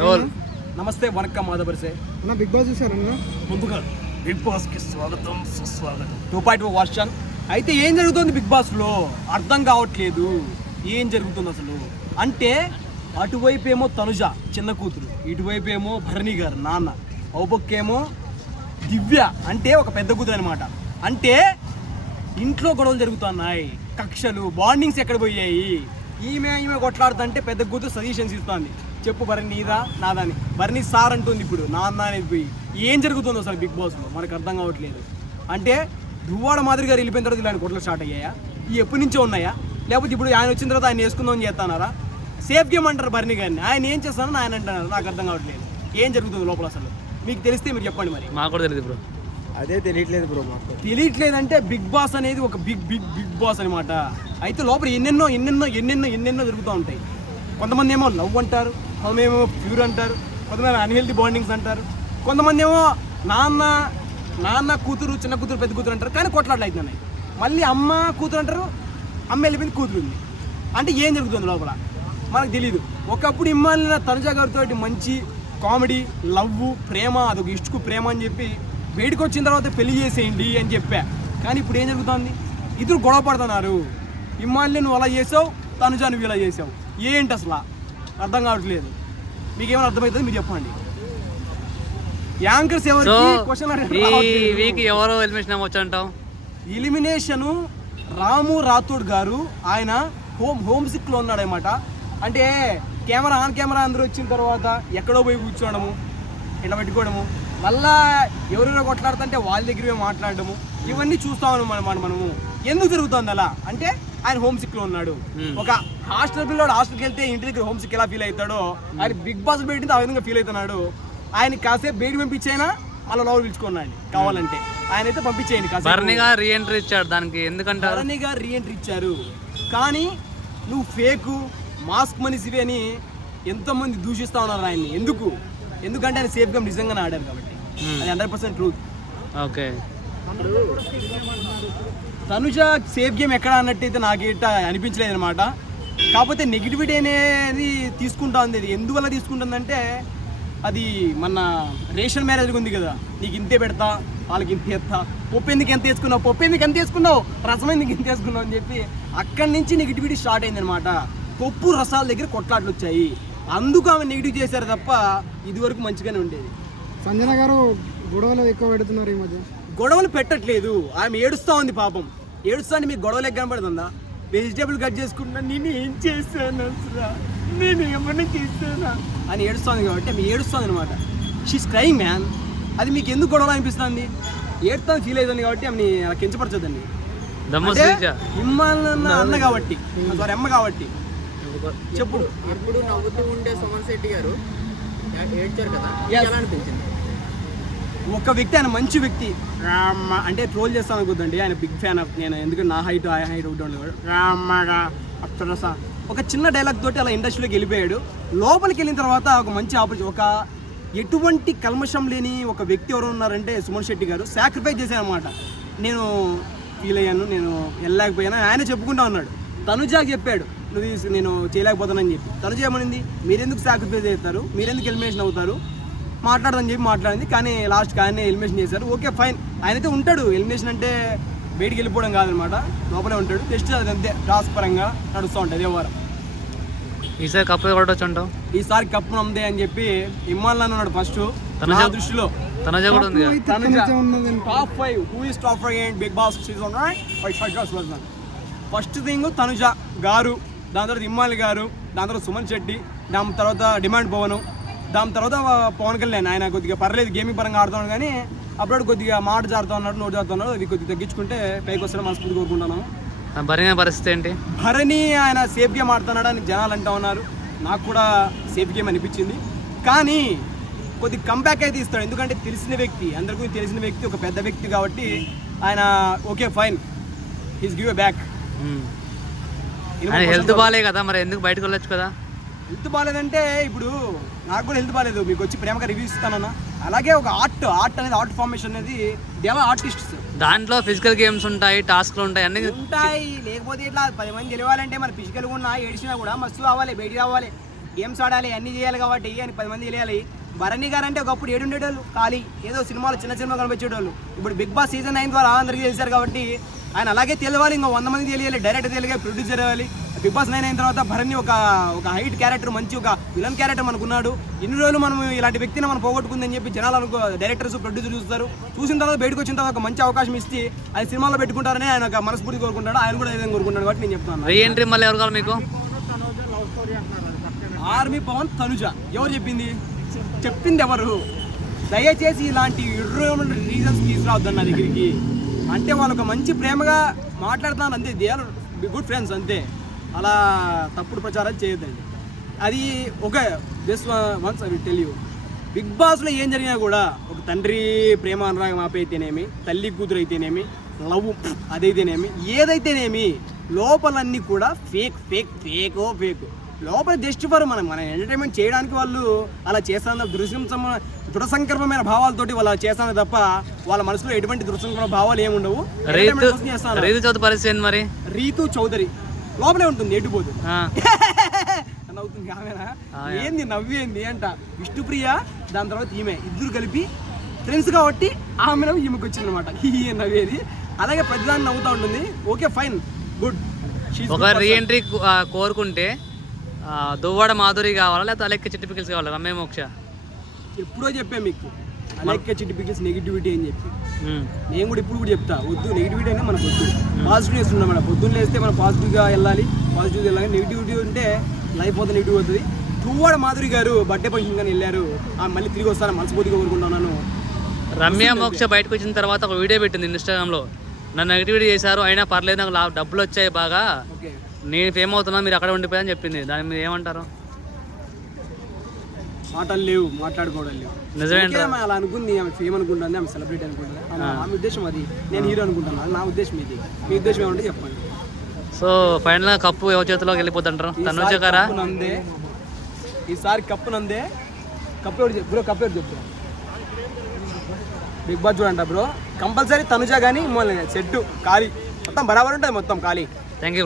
నమస్తే వనక్కం మాధవరిసే. అన్న big boss చూసారన్న ముందుగా బిగ్ బాస్కి స్వాగతం సుస్వాగతం. టూ పాయింట్ వర్షన్ అయితే ఏం జరుగుతుంది బిగ్ బాస్లో అర్థం కావట్లేదు. ఏం జరుగుతుంది అసలు? అంటే అటువైపు ఏమో తనుజ చిన్న కూతురు. ఇటువైపు ఏమో భరణి గారు నాన్న. అవుపక్కేమో దివ్య అంటే ఒక పెద్ద కూతురు అనమాట అంటే ఇంట్లో గొడవలు జరుగుతున్నాయి. కక్షలు బాండింగ్స్ ఎక్కడ పోయాయి? ఈమె ఈమె కొట్లాడుతుంటే పెద్ద కూతురు సజెషన్స్ ఇస్తుంది చెప్పు భరణి నీదా నాదని. భరణి సార్ అంటుంది ఇప్పుడు నాన్న అనేది పోయి. ఏం జరుగుతుందో అసలు బిగ్ బాస్లో? మనకు అర్థం కావట్లేదు. అంటే దువ్వాడ మాదిరిగా వెళ్ళిపోయిన తర్వాత ఇలాంటి కొట్లు స్టార్ట్ అయ్యాయా? ఈ ఎప్పటి నుంచో ఉన్నాయా? లేకపోతే ఇప్పుడు ఆయన వచ్చిన తర్వాత ఆయన వేసుకుందామని చేస్తున్నారా? సేఫ్ గేమ్ అంటారు భరణి గారిని. ఆయన ఏం చేస్తానని ఆయన అంటున్నారు. నాకు అర్థం కావట్లేదు. ఏం జరుగుతుంది లోపల అసలు? మీకు తెలిస్తే మీరు చెప్పండి మరి. మాకు కూడా తెలియదు ఇప్పుడు అదే తెలియట్లేదు బ్రో మాకు. తెలియట్లేదంటే బిగ్ బాస్ అనేది ఒక బిగ్ బిగ్ బిగ్ బాస్ అనమాట అయితే లోపల ఎన్నెన్నో ఎన్నెన్నో ఎన్నెన్నో ఎన్నెన్నో జరుగుతూ ఉంటాయి. కొంతమంది ఏమో లవ్ అంటారు కొంతమంది ఏమో ప్యూర్ అంటారు కొంతమంది అన్హెల్దీ బాండింగ్స్ అంటారు కొంతమంది ఏమో నాన్న నాన్న కూతురు చిన్న కూతురు పెద్ద కూతురు అంటారు కానీ కొట్లాటలు అవుతున్నాయి మళ్ళీ అమ్మ కూతురు అంటారు అమ్మ వెళ్ళిపోయింది కూతురు ఉంది అంటే ఏం జరుగుతుంది లోపల? మనకు తెలియదు ఒకప్పుడు ఇమ్మాలిన తనుజా గారితో మంచి కామెడీ లవ్ ప్రేమ అదొక ఇష్టకు ప్రేమ అని చెప్పి బయటకు వచ్చిన తర్వాత పెళ్ళి చేసేయండి అని చెప్పా. కానీ ఇప్పుడు ఏం జరుగుతుంది? ఇద్దరు గొడవ పడుతున్నారు. ఇమ్మాలిని నువ్వు అలా చేసావు తనుజ నువ్వు ఇలా చేసావు. ఏంటి అసలు? అర్థం కావట్లేదు. మీకేమైనా అర్థమవుతుంది? మీరు చెప్పండి. యాంకర్స్ ఎవరికి వీక్ ఎవరు ఎలిమినేషన్ అవ్వచ్చు అంటావు? ఎలిమినేషను రాము రాథోడ్ గారు. ఆయన హోమ్ హోమ్ సిక్లో ఉన్నాడనమాట అంటే కెమెరా ఆన్ కెమెరా అందరూ వచ్చిన తర్వాత ఎక్కడో పోయి కూర్చోవడము ఇట్లా పెట్టుకోవడము. మళ్ళా ఎవరెవరో కొట్లాడుతుంటే వాళ్ళ దగ్గర పోయి మాట్లాడడము. ఇవన్నీ చూస్తాం అనమాట మనము. ఎందుకు జరుగుతుంది అలా? అంటే ఆయన హోమ్ సిక్లో ఉన్నాడు. ఒక హాస్టల్ పిల్లడు హాస్టల్కి వెళ్తే ఇంటి దగ్గర హోమ్ సిక్ ఎలా ఫీల్ అవుతాడో ఆయన బిగ్ బాస్ పెట్టింది ఆ విధంగా ఫీల్ అవుతున్నాడు. ఆయన కాసేపు బయట పంపించైనా అలా లోపల పిలుచుకున్నాడు కావాలంటే. ఆయన అయితే పంపించేయండి కాసేపు. భరణిగా రీఎంట్రీ ఇచ్చాడు దానికి ఎందుకంటారు? ధరణి గారు రీఎంట్రీ ఇచ్చారు. కానీ నువ్వు ఫేకు మాస్క్ మనిషివి అని ఎంతోమంది దూషిస్తా ఉన్నారు ఆయన్ని. ఎందుకు? ఎందుకంటే ఆయన సేఫ్ గేమ్ నిజంగానే ఆడారు కాబట్టి. Hmm. అది hundred percent truth okay. Tanuja safe game ఎక్కడ అన్నట్టయితే నాకు ఇట్ట అనిపించలేదు అనమాట కాకపోతే నెగిటివిటీ అనేది తీసుకుంటా ఉంది అది ఎందువల్ల తీసుకుంటుందంటే అది మన రేషన్ మ్యారేజ్ ఉంది కదా. నీకు ఇంతే పెడతా వాళ్ళకి ఇంత ఎత్తా పప్పు ఎందుకు ఎంత వేసుకున్నావు పప్పు ఎందుకు ఎంత వేసుకున్నావు రసం ఎందుకు ఇంత వేసుకున్నావు అని చెప్పి అక్కడి నుంచి నెగిటివిటీ స్టార్ట్ అయింది అనమాట పప్పు రసాల దగ్గర కొట్లాట్లు వచ్చాయి. అందుకు ఆమె నెగిటివ్ చేశారు తప్ప ఇదివరకు మంచిగానే ఉండేది. సంజన గారు గొడవలు ఎక్కువ పెడుతున్నారు ఈ మధ్య. గొడవలు పెట్టట్లేదు. ఆమె ఏడుస్తా ఉంది పాపం. ఏడుస్తా మీకు గొడవలు ఎక్కడ కనబడుతుందా? వెజిటేబుల్ కట్ చేసుకుంటున్నా. నేను ఏం చేశాను అసలు? నేను ఏమన్నా చేశానా? అని ఏడుస్తుంది కాబట్టి ఆమె ఏడుస్తుంది అనమాట షీస్ క్రైమ్ మ్యాన్ అది మీకు ఎందుకు గొడవలు అనిపిస్తుంది? ఏడుస్తాను ఫీల్ అవుతుంది కాబట్టి ఆమె అలా శ్రీజ. ఇమ్మాలన్న అన్న కాబట్టి సారీ అమ్మ కాబట్టి. చెప్పు. ఇప్పుడు నవ్వుతూ ఉండే సుమన్ శెట్టి గారు ఏడ్చారు కదా. ఎలా అనిపించింది? ఒక వ్యక్తి ఆయన మంచి వ్యక్తి. రామ్మ అంటే ట్రోల్ చేస్తాను అనుకుందండి ఆయన బిగ్ ఫ్యాన్ ఆఫ్ నేను. ఎందుకంటే నా హైట్ ఆయన హైట్ ఒకటి ఉండదు రామ్మగా అప్సరస ఒక చిన్న డైలాగ్ తోటి అలా ఇండస్ట్రీలోకి వెళ్ళిపోయాడు. లోపలికి వెళ్ళిన తర్వాత ఒక మంచి ఆపర్చునిటీ ఒక ఎటువంటి కల్మషం లేని ఒక వ్యక్తి ఎవరు ఉన్నారంటే సుమన్ శెట్టి గారు. సాక్రిఫైస్ చేశాను అనమాట నేను ఫీల్ అయ్యాను నేను వెళ్ళలేకపోయాను. ఆయన చెప్పుకుంటా ఉన్నాడు. తనుజాకి చెప్పాడు నువ్వు నేను చేయలేకపోతానని చెప్పి. తనుజ ఏమనింది మీరెందుకు సాక్రిఫైస్ చేస్తారు? మీరెందుకు ఎలిమినేషన్ అవుతారు? మాట్లాడదని చెప్పి మాట్లాడింది కానీ లాస్ట్ ఆయనే ఎలిమినేషన్ చేశారు. ఓకే ఫైన్ ఆయన అయితే ఉంటాడు. ఎలిమినేషన్ అంటే బయటికి వెళ్ళిపోవడం కాదనమాట. లోపలే ఉంటాడు. జస్ట్ అది అంతే. టాస్క్ పరంగా నడుస్తూ ఉంటుంది వ్యవహారం. ఈసారి కప్పు కొట్టవచ్చు అంటావు? ఈసారి కప్పు నమ్మదే అని చెప్పి ఇమ్మాన్ ఉన్నాడు ఫస్ట్ తనుజ- నా దృష్టిలో. తనజ కూడా ఉంది top five who is top five Bigg Boss season first thing Tanuja garu. దాని తర్వాత ఇమ్మాలి గారు దాని తర్వాత సుమన్ శెట్టి దాని తర్వాత డిమాండ్ పవన్. దాని తర్వాత పవన్ కళ్యాణ్ ఆయన కొద్దిగా పర్లేదు గేమింగ్ పరంగా ఆడుతున్నాడు కానీ అప్పుడు కొద్దిగా మాట జారుతా ఉన్నాడు నోటు జారుతా ఉన్నాడు అది కొద్దిగా తగ్గించుకుంటే పైకి వస్తే మనస్ఫూర్తి కోరుకుంటున్నాను. భరణి పరిస్థితి ఏంటి? భరణి ఆయన సేఫ్ గేమ్ ఆడుతున్నాడు అని జనాలు అంటూ ఉన్నారు. నాకు కూడా సేఫ్ గేమ్ అనిపించింది. కానీ కొద్ది కంబ్యాక్ అయితే ఇస్తాడు. ఎందుకంటే తెలిసిన వ్యక్తి అందరికీ తెలిసిన వ్యక్తి ఒక పెద్ద వ్యక్తి కాబట్టి ఆయన okay fine is give a back health బాగాలే కదా మరి ఎందుకు బయటకు వెళ్ళొచ్చు కదా? హెల్త్ బాగాలేదంటే ఇప్పుడు నాకు కూడా హెల్త్ బాగాలేదు మీకు వచ్చి ప్రేమగా రివ్యూ ఇస్తానన్నా. అలాగే ఒక ఆర్ట్ ఆర్ట్ అనేది ఆర్ట్ ఫార్మేషన్ అనేది దేవ ఆర్టిస్ట్స్ దాంట్లో ఫిజికల్ గేమ్స్ ఉంటాయి టాస్క్లు ఉంటాయి అన్ని ఉంటాయి లేకపోతే ఇట్లా పది మంది గెలవాలంటే మన ఫిజికల్గా ఉన్న ఏడిచినా కూడా మస్తు కావాలి బయటికి రావాలి. గేమ్స్ ఆడాలి అన్ని చేయాలి కాబట్టి అని పది మంది తెలియాలి భరణి గారు అంటే ఒకప్పుడు ఏడుండేటోళ్ళు ఖాళీ. ఏదో సినిమాలు చిన్న సినిమా కనిపించేటోళ్ళు. ఇప్పుడు బిగ్ బాస్ సీజన్ నైన్ ద్వారా అందరికీ తెలిసారు కాబట్టి ఆయన అలాగే తెలియాలి ఇంకో వంద మంది తెలియాలి డైరెక్టర్ తెలియాలి ప్రొడ్యూసర్ అవ్వాలి. బిగ్ బాస్ నైన్ అయిన తర్వాత భరణి ఒక ఒక హైట్ క్యారెక్టర్ మంచి ఒక విలన్ క్యారెక్టర్ మనకున్నాడు. ఇన్ని రోజులు మనం ఇలాంటి వ్యక్తిని మనం పోగొట్టుకుందని చెప్పి జనాలు అనుకో డైరెక్టర్స్ ప్రొడ్యూసర్ చూస్తారు. చూసిన తర్వాత బయటకు వచ్చిన తర్వాత ఒక మంచి అవకాశం ఇస్తే అది సినిమాలో పెట్టుకుంటారని ఆయన ఒక మనస్ఫూర్తి కోరుకుంటాడు. ఆయన కూడా ఏదైనా కోరుకుంటాడు కాబట్టి నేను చెప్తున్నాను. రీ ఎంట్రీ మళ్ళీ ఎవరు కావాలి మీకు? ఆర్మీ పవన్ తనుజ. ఎవరు చెప్పింది? చెప్పింది ఎవరు? దయచేసి ఇలాంటి రీజన్స్ తీసుకురావద్దు నా దగ్గరికి. అంటే వాళ్ళు ఒక మంచి ప్రేమగా మాట్లాడుతున్నారు అంతే. దే ఆర్ గుడ్ ఫ్రెండ్స్ అంతే. అలా తప్పుడు ప్రచారాలు చేయొద్దండి. అది ఒక this once I tell you Bigg బాస్లో ఏం జరిగినా కూడా ఒక తండ్రి ప్రేమ అనురాగం ఆపైతేనేమి తల్లి కూతురు అయితేనేమి లవ్ అదైతేనేమి ఏదైతేనేమి లోపలన్నీ కూడా ఫేక్ ఫేక్ ఫేకో ఫేక్ లోపల జస్ట్ ఫర్ మనం మన ఎంటర్టైన్మెంట్ చేయడానికి వాళ్ళు అలా చేస్తాను దృశ్యం దృఢసంకల్పమైన భావాలతోటి వాళ్ళు అలా చేస్తాను తప్ప వాళ్ళ మనసులో ఎటువంటి దృఢసంకల్ప భావాలు ఏమి ఉండవు. రీతు చౌత పరిస్థితి మరి? రీతు చౌదరి. లోపలే ఉంటుంది ఎటుపోదు నవ్వుతుంది ఆమెనా ఏంది నవ్వేంది అంట. విష్ణుప్రియ దాని తర్వాత ఈమె ఇద్దరు కలిపి ఫ్రెండ్స్ కాబట్టి ఆమె నవ్వు ఈమెకి వచ్చింది అనమాట ఈ నవ్వేది. అలాగే ప్రతిదాన్ని నవ్వుతూ ఉంటుంది. ఓకే ఫైన్ గుడ్ ఒక రీ ఎంట్రీ కోరుకుంటే దువ్వాడ మాధురి కావాలా? లేకపోతే అలెక్క చిట్టి పికిల్స్ కావాలా? రమ్మే మోక్ష. ఎప్పుడో చెప్పా మీకు. అలాగే చిట్టి పికిల్స్ నెగిటివిటీ అని చెప్పి. నేను కూడా ఇప్పుడు కూడా చెప్తా వద్దు నెగిటివిటీ అనేది మనకు వద్దు. పాజిటివ్నెస్ ఉన్నాం మేడం. పొద్దున్న లేస్తే మనం పాజిటివ్గా వెళ్ళాలి పాజిటివ్గా వెళ్ళాలి. నెగిటివిటీ ఉంటే లైఫ్ మొత్తం నెగిటివ్ అవుతుంది. టువ్వాడ మాధురి గారు బర్త్డే ఫంక్షన్ కానీ వెళ్ళారు. ఆ మళ్ళీ తిరిగి వస్తారని మనస్ఫూర్తిగా కోరుకుంటున్నాను రమ్య మోక్ష బయటకు వచ్చిన తర్వాత ఒక వీడియో పెట్టింది ఇన్స్టాగ్రామ్లో నన్ను నెగిటివిటీ చేశారు అయినా పర్లేదు నాకు డబ్బులు వచ్చాయి బాగా. ఓకే. నేను ఫేమ్ అవుతున్నా మీరు అక్కడ ఉండిపోయని చెప్పింది. దాని మీద ఏమంటారు? మాటలు లేవు మాట్లాడుకోవడం లేవు. ఆమె అలా అనుకుంది ఆమె ఫేమ్ అనుకుంటుంది ఆమె సెలబ్రిటీ అనుకుంటుంది. ఆమె ఉద్దేశం అది. నేను హీరో అనుకుంటాను అది నా ఉద్దేశం ఇది. మీ ఉద్దేశం ఏమంటే చెప్పండి. సో ఫైనల్గా కప్పు ఎవరి చేతిలోకి వెళ్ళిపోతుంటారు? కప్పు నందే. ఈసారి కప్పు నందే. కప్పు ఎవరు బ్రో కప్పు ఎవరు చెప్పు బిగ్ బాస్ చూడంట బ్రో. కంపల్సరీ తనుజ కానీ సెట్టు ఖాళీ. మొత్తం బరాబర్ ఉంటుంది మొత్తం ఖాళీ. Thank you